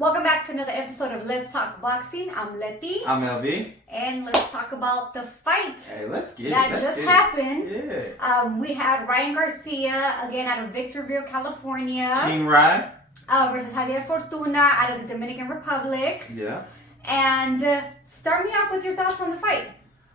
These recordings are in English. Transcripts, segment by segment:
Welcome back to another episode of Let's Talk Boxing. I'm Leti. I'm LB. And let's talk about the fight Hey, let's get that it. just happened. Yeah. We had Ryan Garcia, again out of Victorville, California. King Ryan. Versus Javier Fortuna out of the Dominican Republic. Yeah. And start me off with your thoughts on the fight.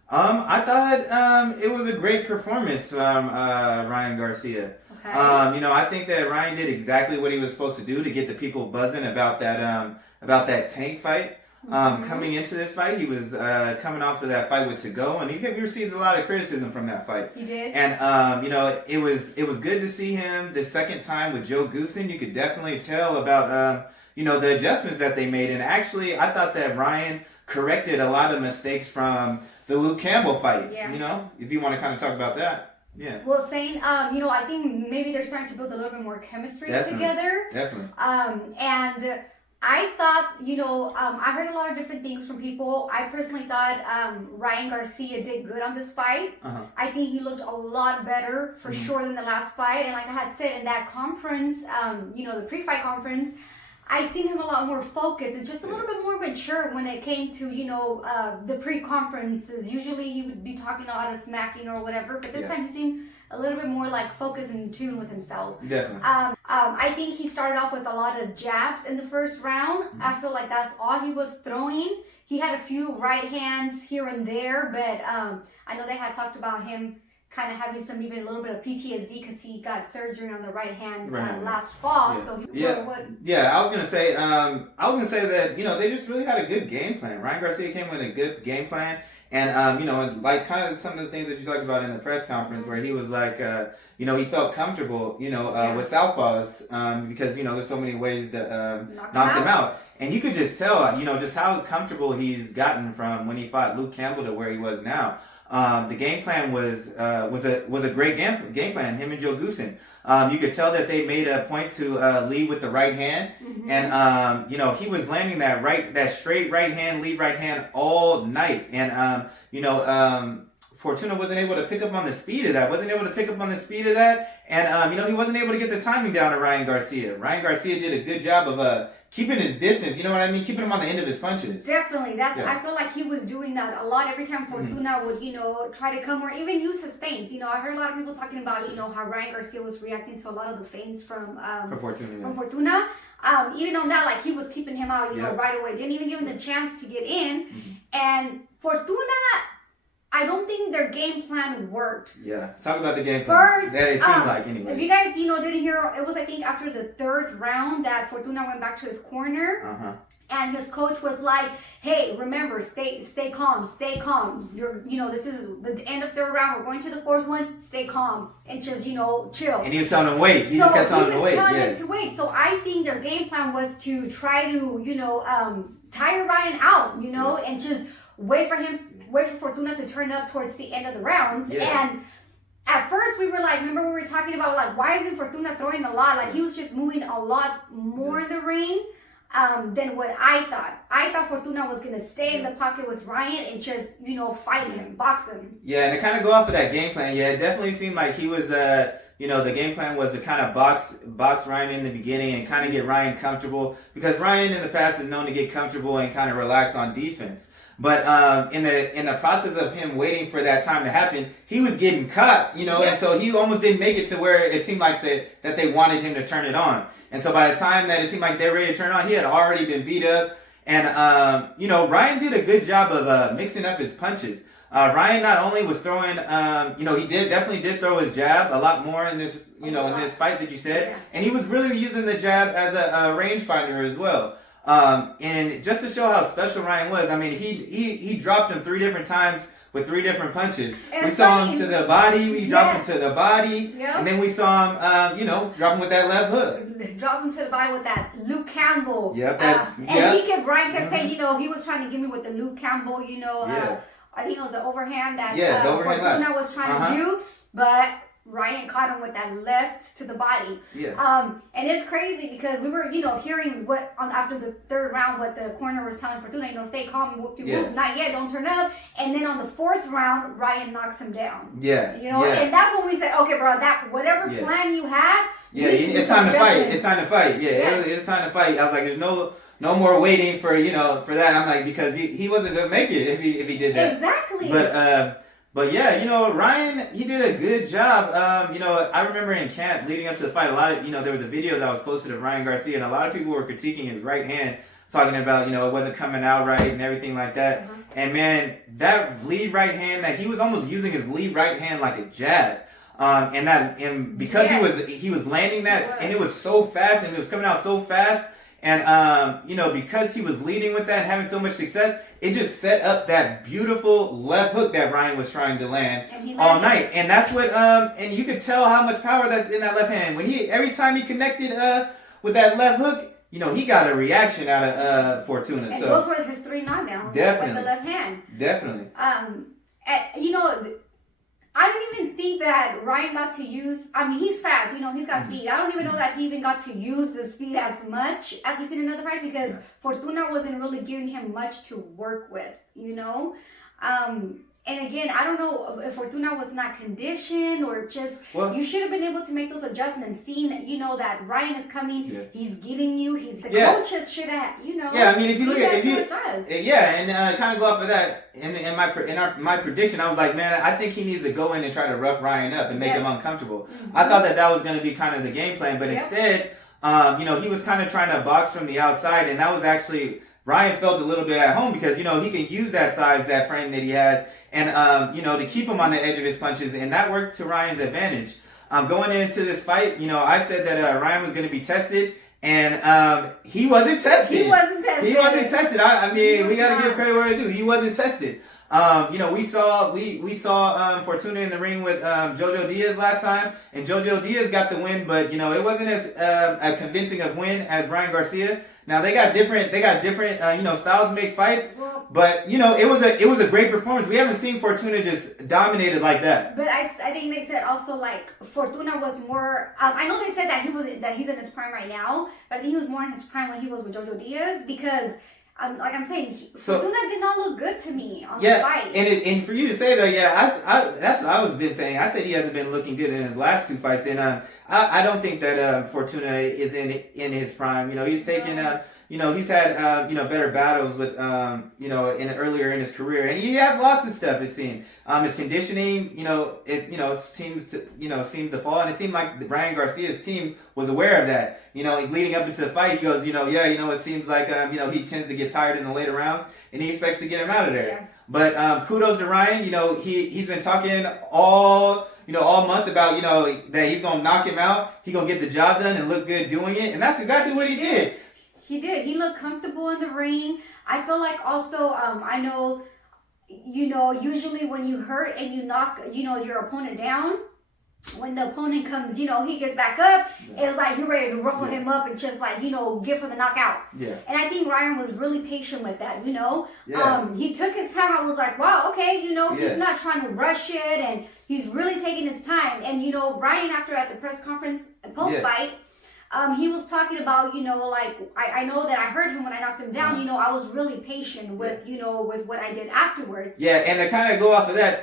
I thought it was a great performance from Ryan Garcia. Okay. I think that Ryan did exactly what he was supposed to do to get the people buzzing about that Tank fight. Coming into this fight, he was coming off of that fight with To Go, and he received a lot of criticism from that fight. He did. And it was good to see him the second time with Joe Goossen. You could definitely tell about the adjustments that they made. And actually, I thought that Ryan corrected a lot of mistakes from the Luke Campbell fight. Yeah. If you want to kind of talk about that. Yeah. Well, saying, I think maybe they're starting to build a little bit more chemistry together. Definitely. And I thought, I heard a lot of different things from people. I personally thought Ryan Garcia did good on this fight. I think he looked a lot better for sure than the last fight. And like I had said in that conference, the pre-fight conference, I seen him a lot more focused and just a little bit more mature when it came to, the pre-conferences. Usually he would be talking a lot of smacking or whatever, but this time he seemed a little bit more like focused and in tune with himself. Definitely. I think he started off with a lot of jabs in the first round. I feel like that's all he was throwing. He had a few right hands here and there, but I know they had talked about him kind of having some even a little bit of PTSD because he got surgery on the right hand last fall. So I was gonna say that they just really had a good game plan. Ryan Garcia came with a good game plan, and like kind of some of the things that you talked about in the press conference where he was like, he felt comfortable, with southpaws because there's so many ways that knock them out. And you could just tell, just how comfortable he's gotten from when he fought Luke Campbell to where he was now. The game plan was a great game plan. Him and Joe Goossen. You could tell that they made a point to lead with the right hand, and he was landing that straight right hand, lead right hand all night. And Fortuna wasn't able to pick up on the speed of that. And he wasn't able to get the timing down to Ryan Garcia. Ryan Garcia did a good job of keeping his distance, keeping him on the end of his punches. Definitely. I feel like he was doing that a lot every time Fortuna would, try to come or even use his feints. I heard a lot of people talking about, how Ryan Garcia was reacting to a lot of the feints from Fortuna. Even on that, like he was keeping him out, right away. Didn't even give him the chance to get in. And Fortuna, I don't think their game plan worked. Yeah, talk about the game plan. First, that it seemed like anyway. If you guys, didn't hear, it was I think after the third round that Fortuna went back to his corner, and his coach was like, "Hey, remember, stay calm. This is the end of third round. We're going to the fourth one. Stay calm and just, chill." And he was telling him wait. He just kept telling him to wait. He was telling him to wait. So I think their game plan was to try to, tire Ryan out, and just wait for Fortuna to turn up towards the end of the rounds. And at first we were like, remember we were talking about like, why isn't Fortuna throwing a lot? Like he was just moving a lot more in the ring than what I thought. I thought Fortuna was going to stay in the pocket with Ryan and just, fight him, box him. Yeah, and to kind of go off of that game plan, it definitely seemed like he was, the game plan was to kind of box Ryan in the beginning and kind of get Ryan comfortable because Ryan in the past is known to get comfortable and kind of relax on defense. But in the process of him waiting for that time to happen, he was getting cut, and so he almost didn't make it to where it seemed like that they wanted him to turn it on. And so by the time that it seemed like they were ready to turn it on, he had already been beat up. And Ryan did a good job of mixing up his punches. Ryan not only was throwing, he definitely did throw his jab a lot more in this, in this fight that you said, and he was really using the jab as a rangefinder as well. And just to show how special Ryan was, he dropped him 3 different times with 3 different punches. We saw him to the body, we dropped him to the body, and then we saw him, drop him with that left hook. Drop him to the body with that Luke Campbell. Ryan kept saying, he was trying to give me with the Luke Campbell, I think it was the overhand that Fortuna was trying to do, but Ryan caught him with that left to the body. And it's crazy because we were, hearing after the third round, what the corner was telling Fortuna, stay calm, whoop your whoop, not yet, don't turn up. And then on the fourth round, Ryan knocks him down. And that's when we said, okay, bro, that whatever plan you had, it's time to fight. It's time to fight. It's time to fight. I was like, there's no more waiting for for that. I'm like, because he wasn't gonna make it if he did that. Exactly. But yeah, Ryan, he did a good job. I remember in camp leading up to the fight, a lot of there was a video that was posted of Ryan Garcia, and a lot of people were critiquing his right hand, talking about it wasn't coming out right and everything like that. Uh-huh. And man, that lead right hand, that he was almost using his lead right hand like a jab. And because he was landing that, and it was so fast, and it was coming out so fast, and because he was leading with that and having so much success, it just set up that beautiful left hook that Ryan was trying to land all night. And that's what and you could tell how much power that's in that left hand. When every time he connected with that left hook, he got a reaction out of Fortuna. And so those were his 3 knockdowns. Definitely. With the left hand. Definitely. I don't even think that Ryan got to use. I mean, he's fast. He's got speed. I don't even know that he even got to use the speed as much as we've seen in other fights, because Fortuna wasn't really giving him much to work with. And again, I don't know if Fortuna was not conditioned or just you should have been able to make those adjustments, seeing that that Ryan is coming, he's getting you, the coaches should have Yeah, I mean, if you look at and kind of go off of that in my prediction, I was like, man, I think he needs to go in and try to rough Ryan up and make him uncomfortable. Mm-hmm. I thought that was going to be kind of the game plan, but instead, he was kind of trying to box from the outside, and that was actually Ryan felt a little bit at home because he can use that size, that frame that he has. And, to keep him on the edge of his punches. And that worked to Ryan's advantage. Going into this fight, I said that Ryan was going to be tested. And he wasn't tested. He wasn't tested. I mean, we got to give credit where it's due. He wasn't tested. We saw Fortuna in the ring with Jojo Diaz last time. And Jojo Diaz got the win. But, it wasn't as a convincing of win as Ryan Garcia. Now they got different styles to make fights, but it was a great performance. We haven't seen Fortuna just dominated like that. But I think they said also like Fortuna was more. I know they said that he's in his prime right now, but I think he was more in his prime when he was with Jojo Diaz, because like I'm saying, Fortuna did not look good to me on the fight. And for you to say that, that's what I was been saying. I said he hasn't been looking good in his last 2 fights, and I don't think that Fortuna is in his prime. He's taken he's had better battles with earlier in his career, and he has lost his step. It seemed his conditioning seems to fall, and it seemed like Ryan Garcia's team was aware of that. Leading up into the fight, he goes, it seems like he tends to get tired in the later rounds, and he expects to get him out of there. Yeah. But kudos to Ryan. He's been talking all month about that he's gonna knock him out. He's gonna get the job done and look good doing it, and that's exactly what he did. He did. He looked comfortable in the ring. I feel like also, I know, usually when you hurt and you knock, your opponent down, when the opponent comes, he gets back up, it's like you're ready to ruffle him up and just like, give for the knockout. Yeah. And I think Ryan was really patient with that, He took his time. I was like, wow, okay, he's not trying to rush it, and he's really taking his time. And, Ryan, at the press conference, post-fight, he was talking about, I know that I heard him when I knocked him down, I was really patient with, with what I did afterwards. Yeah, and to kind of go off of that,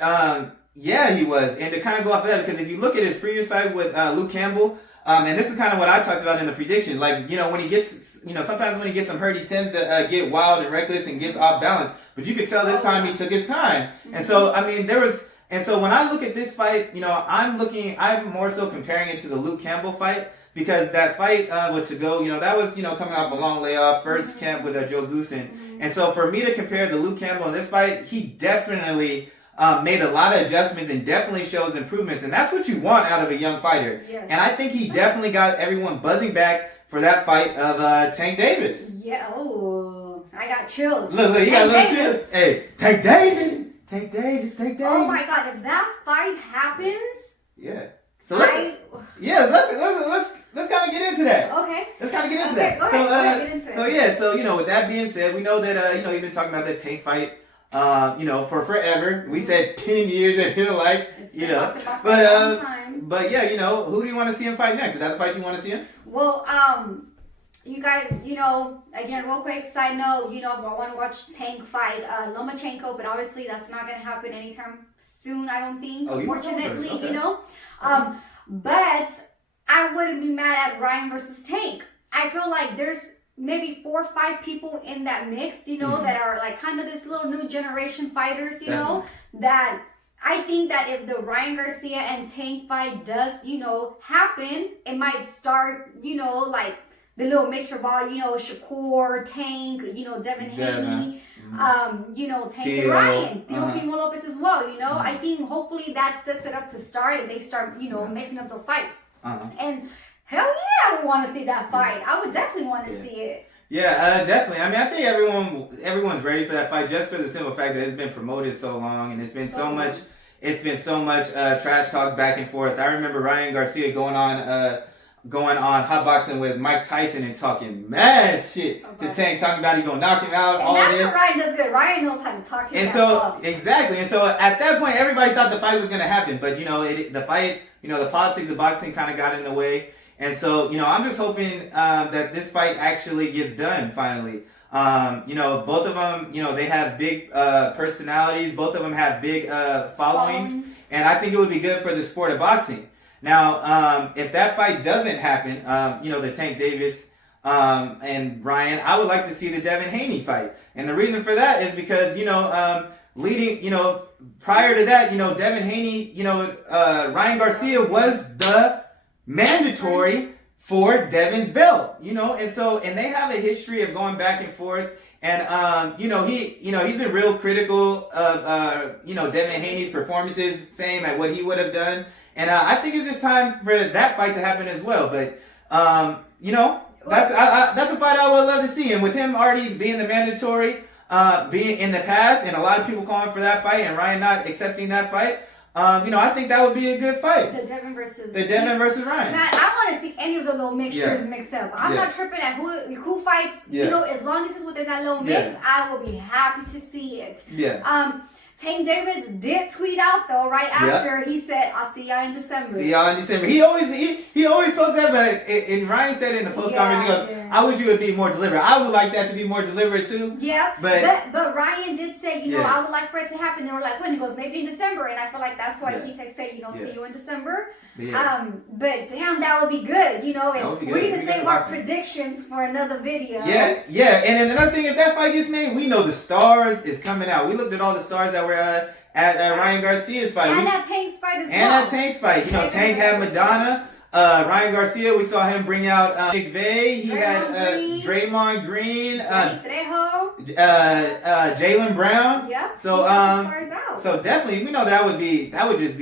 he was. And to kind of go off of that, because if you look at his previous fight with Luke Campbell, and this is kind of what I talked about in the prediction, like, when he gets, sometimes when he gets him hurt, he tends to get wild and reckless and gets off balance. But you could tell this time he took his time. Mm-hmm. And so, I mean, and so when I look at this fight, I'm more so comparing it to the Luke Campbell fight. Because that fight with To-Go, that was, coming off a long layoff, first camp with Joe Goosen. And so for me to compare the Luke Campbell in this fight, he definitely made a lot of adjustments and definitely shows improvements. And that's what you want out of a young fighter. Yes. And I think he definitely got everyone buzzing back for that fight of Tank Davis. Yeah, I got chills. Look, you got little chills. Hey, Tank Davis. Oh my God, if that fight happens. Yeah. So let's kind of get into that. Okay. Let's kind of get into that. Go ahead, get into it. So with that being said, we know that you've been talking about that Tank fight, for forever. We said 10 years that he'll like, but who do you want to see him fight next? Is that the fight you want to see him? Well, you guys, again, real quick side note, I want to watch Tank fight Lomachenko, but obviously that's not going to happen anytime soon, I don't think, unfortunately, but I wouldn't be mad at Ryan versus Tank. I feel like there's maybe 4 or 5 people in that mix, you know, that are like kind of this little new generation fighters, you know, that I think that if the Ryan Garcia and Tank fight does, you know, happen, it might start, you know, like the little mixture ball, you know, Shakur, Tank, you know, Devin Haney, you know, Tank and Ryan, Teofimo Lopez as well, you know. I think hopefully that sets it up to start and they start, you know, mixing up those fights. And hell yeah, I would want to see that fight. I would definitely want to see it. Yeah, definitely. I mean, I think everyone's ready for that fight just for the simple fact that it's been promoted so long and it's been so much trash talk back and forth. I remember Ryan Garcia going on hotboxing with Mike Tyson and talking mad shit to Tank, talking about he gonna knock him out. And that's what Ryan does good. Ryan knows how to talk him up. Exactly. And so at that point, everybody thought the fight was gonna happen, but you know, the fight, you know, the politics of boxing kind of got in the way. And so, you know, I'm just hoping that this fight actually gets done finally. You know, both of them, you know, they have big personalities. Both of them have big followings. And I think it would be good for the sport of boxing. Now, if that fight doesn't happen, you know, the Tank Davis and Ryan, I would like to see the Devin Haney fight. And the reason for that is because, you know, prior to that, you know, Devin Haney, you know, Ryan Garcia was the mandatory for Devin's belt, you know, and they have a history of going back and forth. And, you know, he's been real critical of, you know, Devin Haney's performances, saying like what he would have done. And I think it's just time for that fight to happen as well. But, you know, that's a fight I would love to see. And with him already being the mandatory, being in the past, and a lot of people calling for that fight, and Ryan not accepting that fight, you know, I think that would be a good fight. The Devin versus Ryan. Man, I want to see any of the little mixtures mixed up. I'm not tripping at who fights. You know, as long as it's within that little mix, I will be happy to see it. Tank Davis did tweet out though right after he said, "I'll see y'all in December." See y'all in December. He always supposed to have and Ryan said in the post conference, he goes, "I wish you would be more deliberate." I would like that to be more deliberate too. Yeah, but Ryan did say, you know, I would like for it to happen. They were like, when? He goes, maybe in December, and I feel like that's why he said, you know, see you in December. But damn, that would be good, you know. And we're gonna save our predictions for another video. And then another thing, if that fight gets made, we know the stars is coming out. We looked at all the stars that were at Ryan Garcia's fight. And that Tank's fight as well. And that Tank's fight. You know, Tank had Madonna. Ryan Garcia, we saw him bring out McVeigh. He had Draymond Green. Jaylen Brown. Yep. So definitely, we know that would just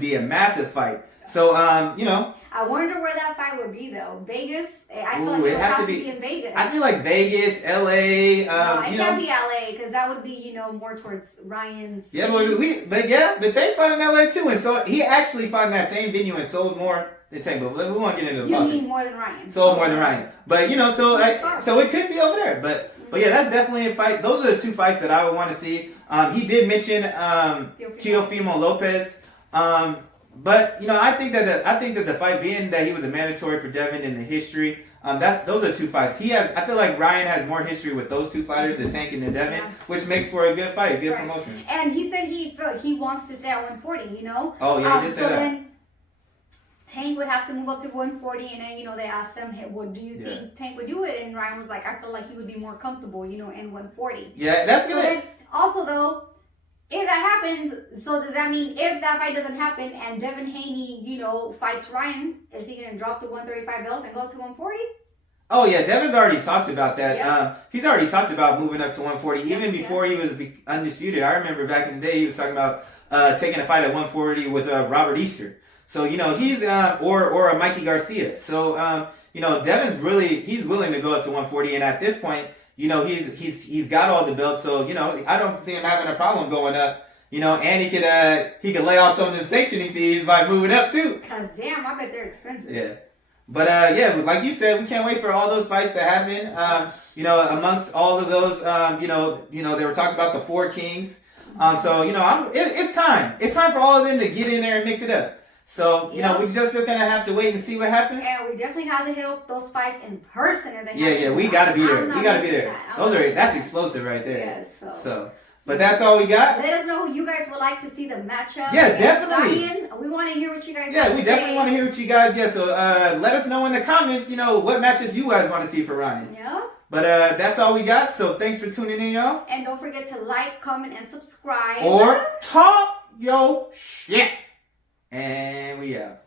be a massive fight. So you know. I wonder where that fight would be though. Vegas? I feel like it would have to be in Vegas. I feel like Vegas, LA. No, it can't be LA because that would be, you know, more towards Ryan's. Yeah, but Tank's fought in LA too, and so he actually fought in that same venue and sold more than Tank. But we won't get into the politics. You mean more than Ryan? Sold more than Ryan, but you know, so it could be over there. But yeah, that's definitely a fight. Those are the two fights that I would want to see. He did mention Teofimo Lopez. But you know, I think that the fight, being that he was a mandatory for Devin in the history, those are two fights. I feel like Ryan has more history with those two fighters, the Tank and the Devin, which makes for a good fight, a good promotion. And he said he wants to stay at 140. You know. Oh yeah, he did say that. Then Tank would have to move up to 140, and then, you know, they asked him, hey, what do you think Tank would do it? And Ryan was like, I feel like he would be more comfortable, you know, in 140. Yeah, that's good. Then also though, if that happens, so does that mean if that fight doesn't happen and Devin Haney, you know, fights Ryan, is he going to drop the 135 belts and go to 140? Oh yeah, Devin's already talked about that. He's already talked about moving up to 140 even before he was undisputed. I remember back in the day he was talking about taking a fight at 140 with Robert Easter. So, you know, he's or a Mikey Garcia. So, you know, he's willing to go up to 140, and at this point, you know, he's got all the belts, so, you know, I don't see him having a problem going up, you know, and he could lay off some of them sanctioning fees by moving up too. Cause damn, I bet they're expensive. Yeah. But like you said, we can't wait for all those fights to happen. You know, amongst all of those, you know, they were talking about the 4 Kings. So, you know, it's time. It's time for all of them to get in there and mix it up. So, you know, we just gonna have to wait and see what happens. And we definitely got to hit up those fights in person. We gotta be there. We gotta be there. That's explosive right there. Yes. But that's all we got. Let us know who you guys would like to see the matchup. Yeah, definitely. Ryan, we want to hear what you guys Yeah, we definitely want to hear what you guys. Yeah, so let us know in the comments, what matchups you guys want to see for Ryan. Yeah. But that's all we got. So thanks for tuning in, y'all. And don't forget to like, comment, and subscribe. Or talk your shit. And we out.